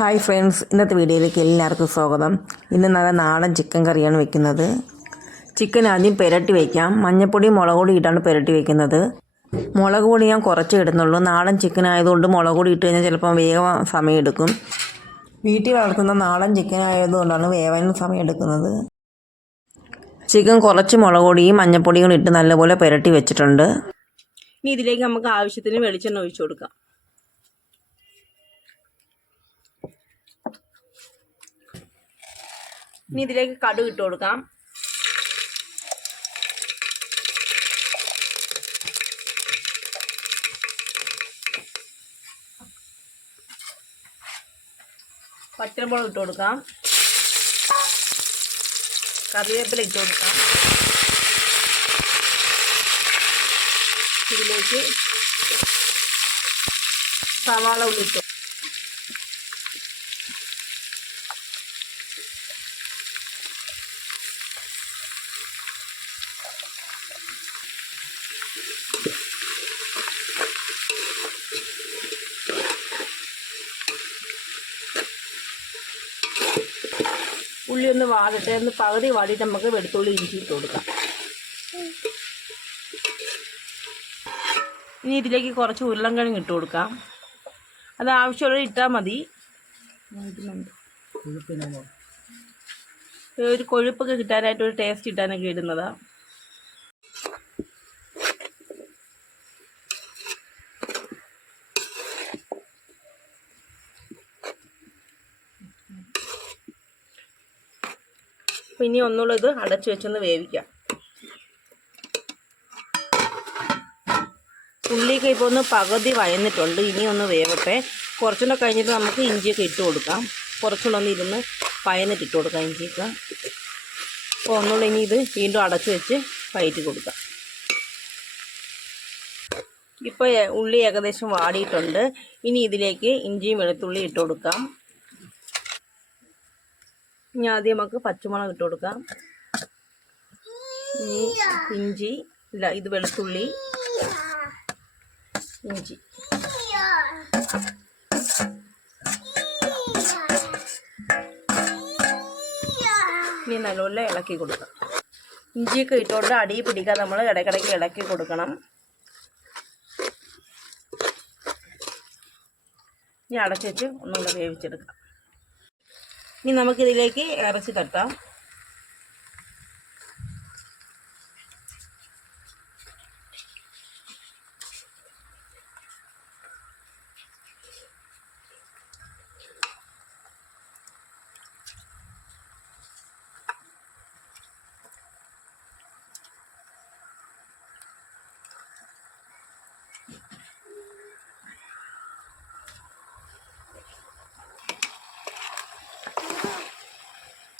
Hi friends ഇന്നത്തെ വീഡിയോയിലേക്ക് എല്ലാവർക്കും സ്വാഗതം. ഇന്ന് നല്ല നാടൻ ചിക്കൻ കറിയാണ് വെക്കുന്നത്. ചിക്കൻ ആദ്യം പുരട്ടി വയ്ക്കാം മഞ്ഞപ്പൊടി മുളക് പൊടി ഇട്ടാണ് പുരട്ടി വയ്ക്കുന്നത് മുളക് പൊടി ഞാൻ കുറച്ച് ഇടുന്നുള്ളൂ. നാടൻ ചിക്കൻ ആയതുകൊണ്ട് മുളക് പൊടി ഇട്ട് കഴിഞ്ഞാൽ ചിലപ്പം വേഗം സമയമെടുക്കും വീട്ടിൽ വളർത്തുന്ന നാടൻ ചിക്കൻ ആയതുകൊണ്ടാണ് വേവാൻ സമയമെടുക്കുന്നത് ചിക്കൻ കുറച്ച് മുളക് പൊടിയും മഞ്ഞപ്പൊടിയും ഇട്ട് നല്ലപോലെ പുരട്ടി വെച്ചിട്ടുണ്ട്. ഇനി ഇതിലേക്ക് നമുക്ക് ആവശ്യത്തിന് വെളിച്ചെണ്ണ ഒഴിച്ചു കൊടുക്കാം. ഇനി ഇതിലേക്ക് കടുക് ഇട്ട് കൊടുക്കാം. പച്ചമുളക് ഇട്ട് കൊടുക്കാം. കറിവേപ്പില ഇട്ട് കൊടുക്കാം. ഇതിലേക്ക് സവാള ഉള്ളിട്ടു ഉള്ളി ഒന്ന് വാടട്ടെ ഒന്ന് പകുതി വാടി നമുക്ക് വെളുത്തുള്ളി ഇഞ്ചി ഇട്ട് കൊടുക്കാം. ഇനി ഇതിലേക്ക് കുറച്ച് ഉരുളൻകിഴങ്ങ് ഇട്ട് കൊടുക്കാം. അത് ആവശ്യമുള്ളത് ഇട്ടാൽ മതി. ഒരു കൊഴുപ്പൊക്കെ കിട്ടാനായിട്ട് ഒരു ടേസ്റ്റ് കിട്ടാനൊക്കെ ഇടുന്നതാണ് അപ്പം ഇനി ഒന്നുകൂടെ ഇത് അടച്ചു വെച്ചൊന്ന് വേവിക്കാം. ഉള്ളിയൊക്കെ ഇപ്പോൾ ഒന്ന് പകുതി വയന്നിട്ടുണ്ട്. ഇനി ഒന്ന് വേവട്ടെ. കുറച്ചുകൂടെ കഴിഞ്ഞിട്ട് നമുക്ക് ഇഞ്ചിയൊക്കെ ഇട്ട് കൊടുക്കാം. കുറച്ചുകൂടെ ഒന്ന് ഇരുന്ന് വയന്നിട്ട് ഇട്ട് കൊടുക്കാം ഇഞ്ചിയൊക്കെ. അപ്പോൾ ഒന്നുകൂടെ ഇനി ഇത് വീണ്ടും അടച്ചു വെച്ച് വയറ്റി കൊടുക്കാം. ഇപ്പോൾ ഉള്ളി ഏകദേശം വാടിയിട്ടുണ്ട്. ഇനി ഇതിലേക്ക് ഇഞ്ചിയും വെളുത്തുള്ളി ഇട്ട് കൊടുക്കാം. ഇനി ആദ്യം നമുക്ക് പച്ചമുളക് ഇട്ട് കൊടുക്കാം. ഇനി ഇഞ്ചി ഇല്ല ഇത് വെളുത്തുള്ളി ഇഞ്ചി. ഇനി നല്ലപോലെ ഇളക്കി കൊടുക്കാം. ഇഞ്ചിയൊക്കെ ഇട്ടുകൊണ്ട് അടി പിടിക്കാതെ നമ്മൾ ഇടയ്ക്കിടയ്ക്ക് ഇളക്കി കൊടുക്കണം. ഇനി അടച്ചു വെച്ച് ഒന്നുകൂടെ വേവിച്ചെടുക്കാം. ഇനി നമുക്കിതിലേക്ക് ഇറച്ചി തട്ടാം.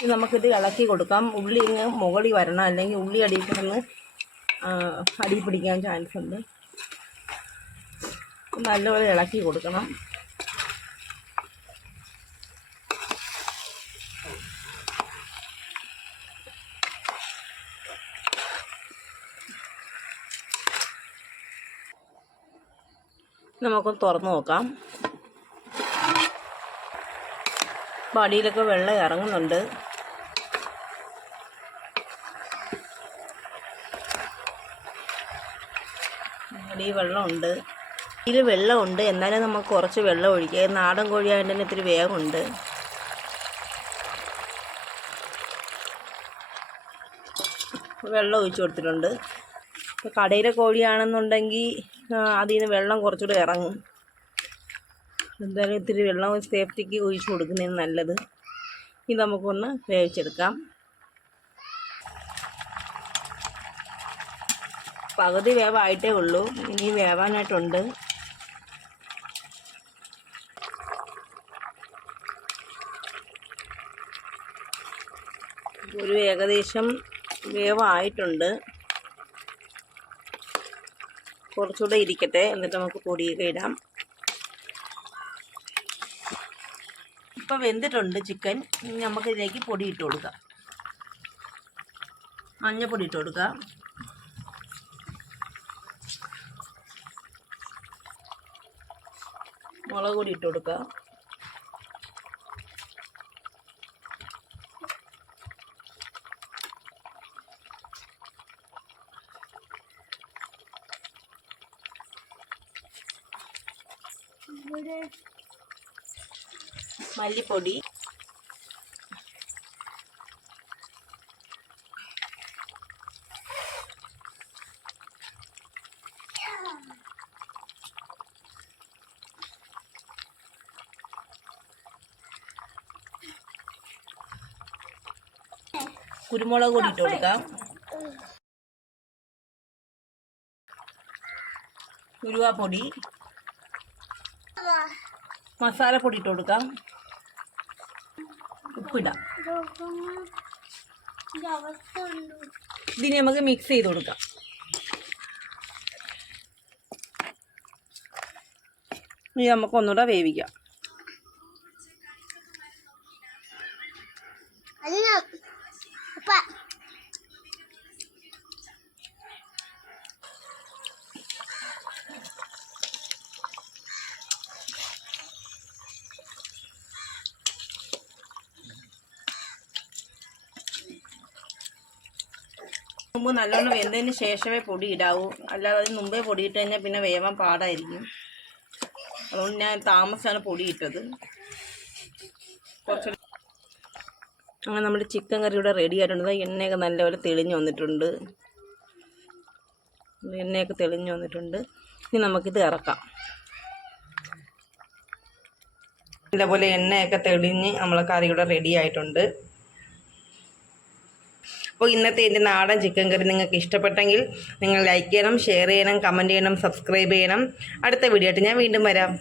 ഇനി നമുക്കിത് ഇളക്കി കൊടുക്കാം. ഉള്ളി ഇങ്ങ് മുകളിൽ വരണം. അല്ലെങ്കിൽ ഉള്ളി അടിയിൽ കിടന്ന് അടി പിടിക്കാൻ ചാൻസ് ഉണ്ട്. നല്ലപോലെ ഇളക്കി കൊടുക്കണം. നമുക്കൊന്ന് തുറന്ന് നോക്കാം. അപ്പോൾ അടിയിലൊക്കെ വെള്ളം ഇറങ്ങുന്നുണ്ട്. അടിയിൽ വെള്ളമുണ്ട്. ഇതിൽ വെള്ളമുണ്ട്. എന്നാലും നമുക്ക് കുറച്ച് വെള്ളം ഒഴിക്കുക നാടൻ കോഴിയായതുകൊണ്ട് തന്നെ ഇത്തിരി വേഗമുണ്ട്. വെള്ളം ഒഴിച്ചു കൊടുത്തിട്ടുണ്ട്. ഇപ്പോൾ കടയിലെ കോഴിയാണെന്നുണ്ടെങ്കിൽ അതിൽ നിന്ന് വെള്ളം കുറച്ചുകൂടെ ഇറങ്ങും. എന്തായാലും ഇത്തിരി വെള്ളം സേഫ്റ്റിക്ക് ഒഴിച്ചു കൊടുക്കുന്നതിന് നല്ലത്. ഇത് നമുക്കൊന്ന് വേവിച്ചെടുക്കാം. പകുതി വേവായിട്ടേ ഉള്ളൂ. ഇനി വേവാനായിട്ടുണ്ട്. ഒരു ഏകദേശം വേവായിട്ടുണ്ട്. കുറച്ചുകൂടെ ഇരിക്കട്ടെ എന്നിട്ട് നമുക്ക് പൊടിയൊക്കെ ഇടാം. ഇപ്പം വെന്തിട്ടുണ്ട് ചിക്കൻ. നമുക്കിതിലേക്ക് പൊടി ഇട്ട് കൊടുക്കാം. മഞ്ഞപ്പൊടി ഇട്ട് കൊടുക്കാം. മുളക് പൊടി ഇട്ട് കൊടുക്കുക മല്ലിപ്പൊടി. കുരുമുളക് പൊടി ഇട്ട് കൊടുക്കാം. ഉരുവാപ്പൊടി മസാലപ്പൊടി ഇട്ട് കൊടുക്കാം. ഉപ്പിടാം. ഇതിന് നമുക്ക് മിക്സ് ചെയ്ത് കൊടുക്കാം. ഇനി നമുക്ക് ഒന്നുകൂടെ വേവിക്കാം. മുമ്പ് നല്ലോണം വെന്തതിന് ശേഷമേ പൊടി ഇടാവൂ അല്ലാതെ അതിന് മുമ്പേ പൊടി ഇട്ട് കഴിഞ്ഞാൽ പിന്നെ വേവാൻ പാടായിരിക്കും. അതുകൊണ്ട് ഞാൻ താമസിച്ചാണ് പൊടി ഇട്ടത് കുറച്ച് അങ്ങനെ നമ്മുടെ ചിക്കൻ കറി ഇവിടെ റെഡി ആയിട്ടുണ്ട്. എണ്ണയൊക്കെ നല്ലപോലെ തെളിഞ്ഞു വന്നിട്ടുണ്ട്. എണ്ണയൊക്കെ തെളിഞ്ഞു വന്നിട്ടുണ്ട്. ഇനി നമുക്കിത് ഇറക്കാം. ഇതേപോലെ എണ്ണയൊക്കെ തെളിഞ്ഞ് നമ്മളെ കറി ഇവിടെ റെഡി ആയിട്ടുണ്ട്. അപ്പോൾ ഇന്നത്തെ എന്റെ നാടൻ ചിക്കൻ കറി നിങ്ങൾക്ക് ഇഷ്ടപ്പെട്ടെങ്കിൽ നിങ്ങൾ ലൈക്ക് ചെയ്യണം ഷെയർ ചെയ്യണം കമന്റ് ചെയ്യണം സബ്സ്ക്രൈബ് ചെയ്യണം. അടുത്ത വീഡിയോ ആയിട്ട് ഞാൻ വീണ്ടും വരാം.